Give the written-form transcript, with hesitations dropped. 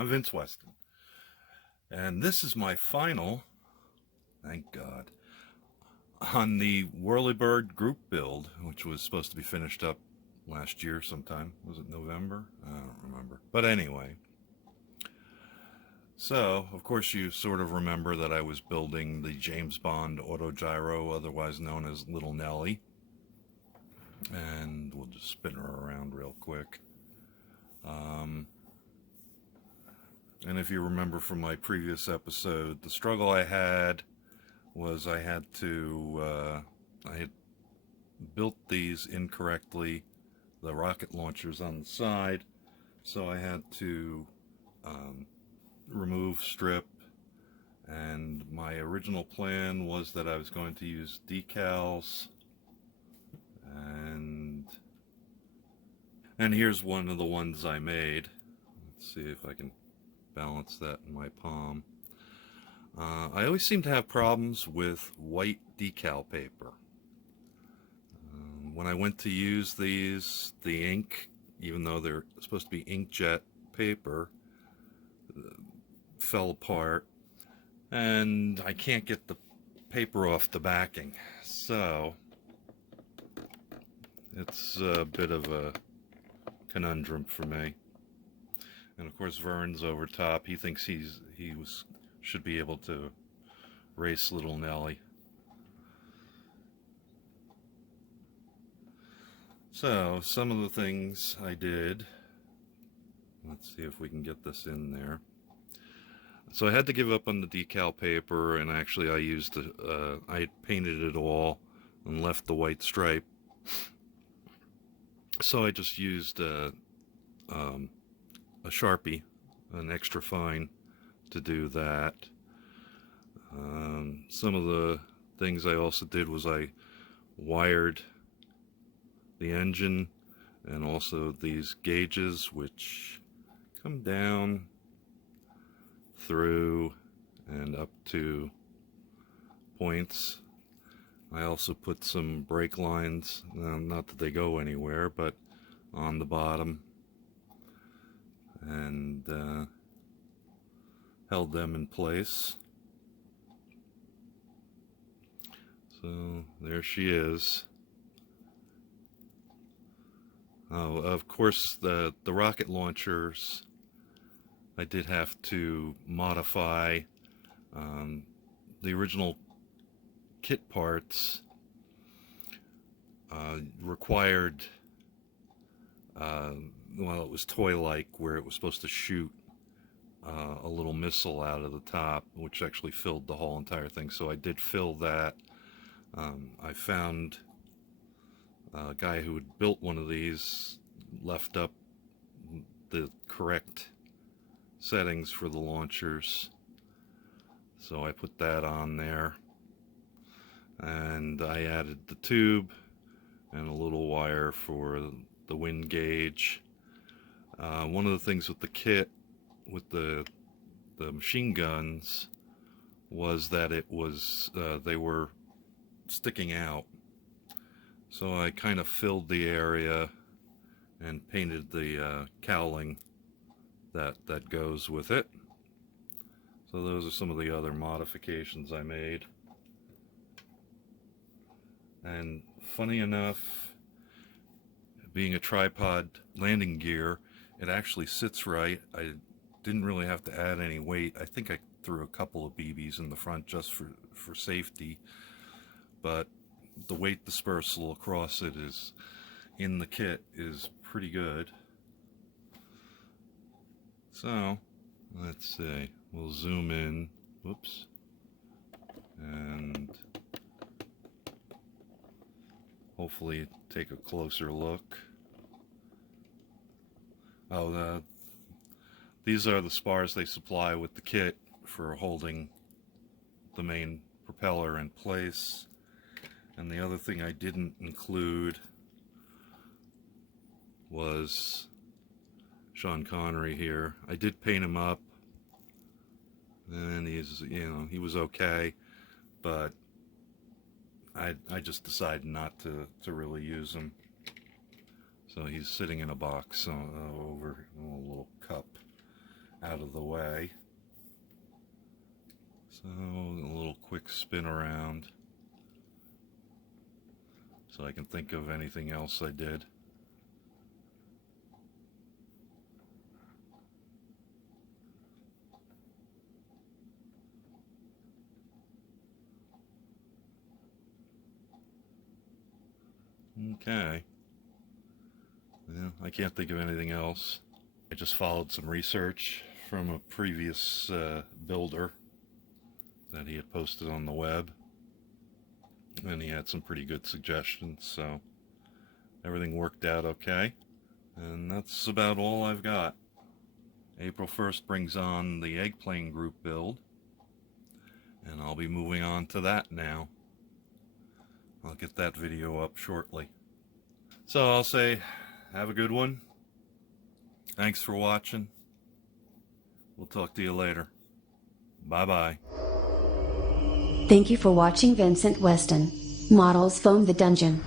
I'm Vince Weston, and this is my final, thank God, on the Whirlybird group build, which was supposed to be finished up last year sometime. Was it November? I don't remember. But anyway, so of course you sort of remember that I was building the James Bond autogyro, otherwise known as Little Nelly, and we'll just spin her around real quick. And if you remember from my previous episode, the struggle I had was I had built these incorrectly, the rocket launchers on the side, so I had to remove strip, and my original plan was that I was going to use decals, and here's one of the ones I made. Let's see if I can balance that in my palm. I always seem to have problems with white decal paper. When I went to use these, the ink, even though they're supposed to be inkjet paper, fell apart, and I can't get the paper off the backing. So it's a bit of a conundrum for me. And of course Vern's over top. He thinks he should be able to race Little Nelly. So some of the things I did, let's see if we can get this in there. So I had to give up on the decal paper, and actually I used I painted it all and left the white stripe. So I just used a Sharpie, an extra fine, to do that. Some of the things I also did was I wired the engine and also these gauges, which come down through and up to points. I also put some brake lines, not that they go anywhere, but on the bottom, and held them in place. So there she is. Oh, of course the rocket launchers I did have to modify. The original kit parts required well, it was toy-like, where it was supposed to shoot a little missile out of the top, which actually filled the whole entire thing. So I did fill that. I found a guy who had built one of these, left up the correct settings for the launchers, so I put that on there, and I added the tube and a little wire for the wind gauge. One of the things with the kit, with the machine guns, was that it was they were sticking out, so I kind of filled the area and painted the cowling that goes with it. So those are some of the other modifications I made. And funny enough, being a tripod landing gear, it actually sits right. I didn't really have to add any weight. I think I threw a couple of BBs in the front just for safety, but the weight dispersal across it is in the kit is pretty good. So let's see, we'll zoom in, whoops, and hopefully take a closer look. Oh, these are the spars they supply with the kit for holding the main propeller in place. And the other thing I didn't include was Sean Connery here. I did paint him up, and he's, he was okay, but I just decided not to really use him. So he's sitting in a box over a little cup. out of the way. So a little quick spin around so I can think of anything else I did. Okay. Yeah, I can't think of anything else. I just followed some research from a previous builder that he had posted on the web, and he had some pretty good suggestions, so everything worked out okay. And that's about all I've got. April 1st brings on the egg plane group build, and I'll be moving on to that now. I'll get that video up shortly. So I'll say, have a good one. Thanks for watching. We'll talk to you later. Bye-bye. Thank you for watching Vincent Weston Models Foam the Dungeon.